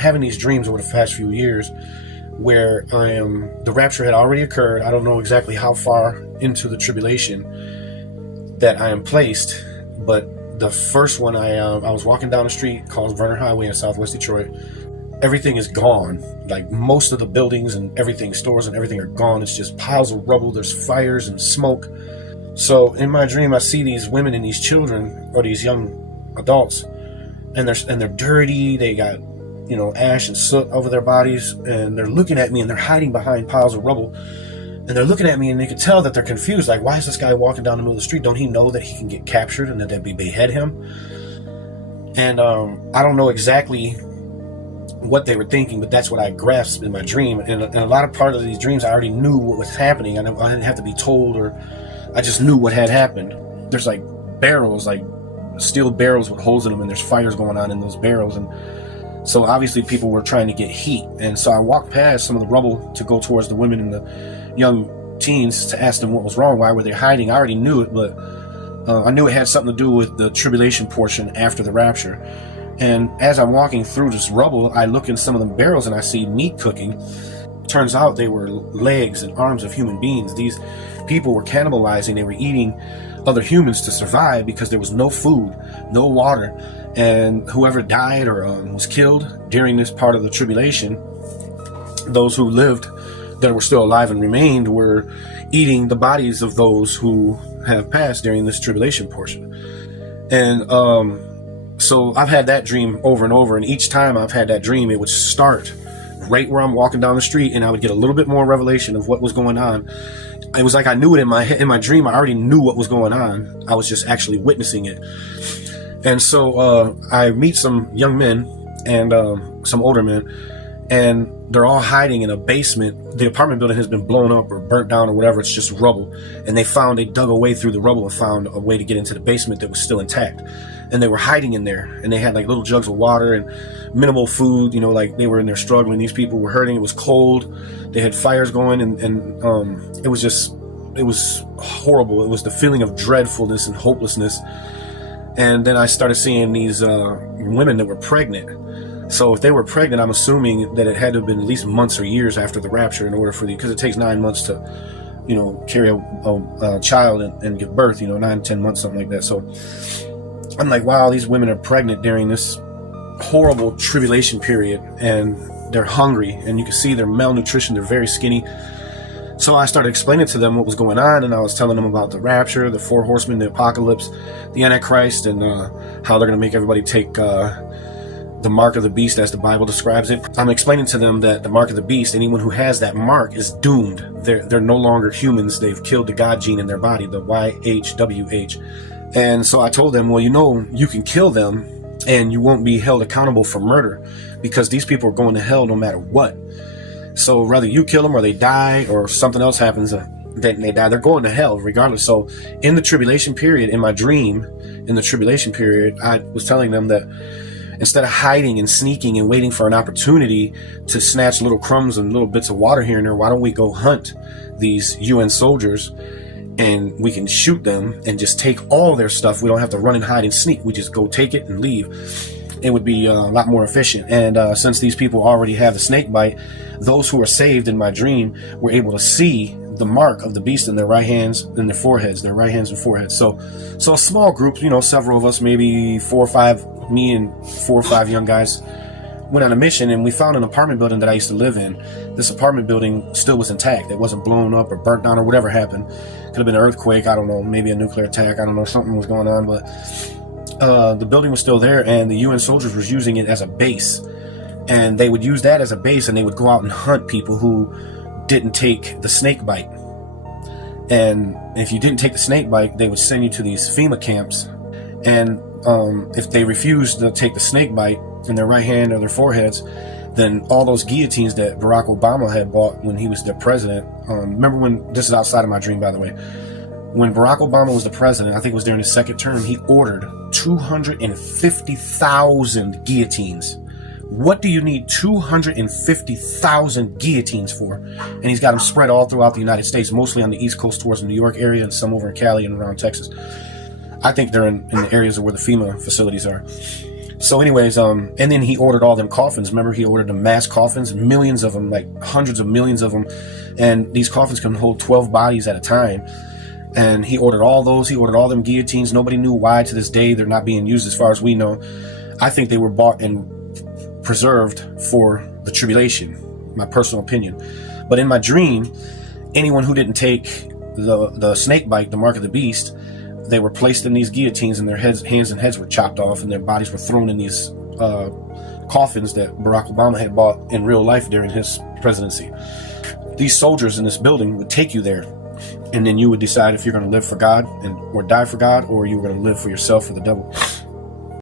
having these dreams over the past few years where the rapture had already occurred. I don't know exactly how far into the tribulation that I am placed, but the first one, I was walking down the street called Vernon Highway in Southwest Detroit. Everything is gone. Like, most of the buildings and everything, stores and everything are gone. It's just piles of rubble. There's fires and smoke. So in my dream, I see these women and these children, or these young adults, and they're dirty. They got, you know, ash and soot over their bodies, and they're looking at me, and they're hiding behind piles of rubble, and they're looking at me, and they can tell that they're confused. Like, why is this guy walking down the middle of the street? Don't he know that he can get captured and that they'd behead him? And I don't know exactly what they were thinking, but that's what I grasped in my dream. And a lot of part of these dreams, I already knew what was happening. I didn't have to be told, or I just knew what had happened. There's like barrels, like steel barrels with holes in them, and there's fires going on in those barrels. And so obviously people were trying to get heat. And so I walked past some of the rubble to go towards the women and the young teens to ask them what was wrong. Why were they hiding? I already knew it, but I knew it had something to do with the tribulation portion after the rapture. And as I'm walking through this rubble, I look in some of the barrels and I see meat cooking. Turns out they were legs and arms of human beings. These people were cannibalizing. They were eating other humans to survive because there was no food, no water. And whoever died or was killed during this part of the tribulation, those who lived that were still alive and remained were eating the bodies of those who have passed during this tribulation portion. And so I've had that dream over and over, and each time I've had that dream, it would start right where I'm walking down the street, and I would get a little bit more revelation of what was going on. It was like I knew it in my dream. I already knew what was going on. I was just actually witnessing it. And so I meet some young men and some older men, and they're all hiding in a basement. The apartment building has been blown up or burnt down or whatever. It's just rubble. And they dug a way through the rubble and found a way to get into the basement that was still intact. And they were hiding in there, and they had like little jugs of water and minimal food, you know, like they were in there struggling. These people were hurting. It was cold. They had fires going, and it was horrible. It was the feeling of dreadfulness and hopelessness. And then I started seeing these women that were pregnant. So if they were pregnant, I'm assuming that it had to have been at least months or years after the rapture in order for because it takes 9 months to, you know, carry a child and give birth, you know, 9-10 months, something like that. So I'm like, wow, these women are pregnant during this horrible tribulation period, and they're hungry, and you can see they're malnutrition. They're very skinny. So I started explaining to them what was going on, and I was telling them about the rapture, the 4 horsemen, the apocalypse, the Antichrist, and how they're going to make everybody take the mark of the beast as the Bible describes it. I'm explaining to them that the mark of the beast, anyone who has that mark is doomed. They're no longer humans. They've killed the God gene in their body, the YHWH. And so I told them, well, you know, you can kill them and you won't be held accountable for murder because these people are going to hell no matter what. So whether you kill them or they die or something else happens, then they die, they're going to hell regardless. So in the tribulation period, in my dream, in the tribulation period, I was telling them that instead of hiding and sneaking and waiting for an opportunity to snatch little crumbs and little bits of water here and there, why don't we go hunt these UN soldiers and we can shoot them and just take all their stuff. We don't have to run and hide and sneak. We just go take it and leave. It would be a lot more efficient. And since these people already have the snake bite, those who are saved in my dream were able to see the mark of the beast in their right hands and their foreheads, their right hands and foreheads. So a small group, you know, several of us, maybe 4 or 5, me and 4 or 5 young guys, went on a mission, and we found an apartment building that I used to live in. This apartment building still was intact. It wasn't blown up or burnt down or whatever happened. Could have been an earthquake, I don't know, maybe a nuclear attack, I don't know, something was going on, but the building was still there, and the UN soldiers was using it as a base. And they would use that as a base, and they would go out and hunt people who didn't take the snake bite. And if you didn't take the snake bite, they would send you to these FEMA camps. And if they refused to take the snake bite in their right hand or their foreheads, then all those guillotines that Barack Obama had bought when he was the president. Remember when, this is outside of my dream, by the way, when Barack Obama was the president, I think it was during his second term, he ordered 250,000 guillotines. What do you need 250,000 guillotines for? And he's got them spread all throughout the United States, mostly on the East Coast towards the New York area and some over in Cali and around Texas. I think they're in the areas where the FEMA facilities are. So anyways, and then he ordered all them coffins. Remember, he ordered the mass coffins, millions of them, like hundreds of millions of them. And these coffins can hold 12 bodies at a time. And he ordered all those. He ordered all them guillotines. Nobody knew why to this day. They're not being used as far as we know. I think they were bought and preserved for the tribulation, my personal opinion. But in my dream, anyone who didn't take the snake bite, the mark of the beast, they were placed in these guillotines, and their hands and heads were chopped off, and their bodies were thrown in these coffins that Barack Obama had bought in real life during his presidency. These soldiers in this building would take you there, and then you would decide if you're going to live for God or die for God, or you were going to live for yourself or the devil.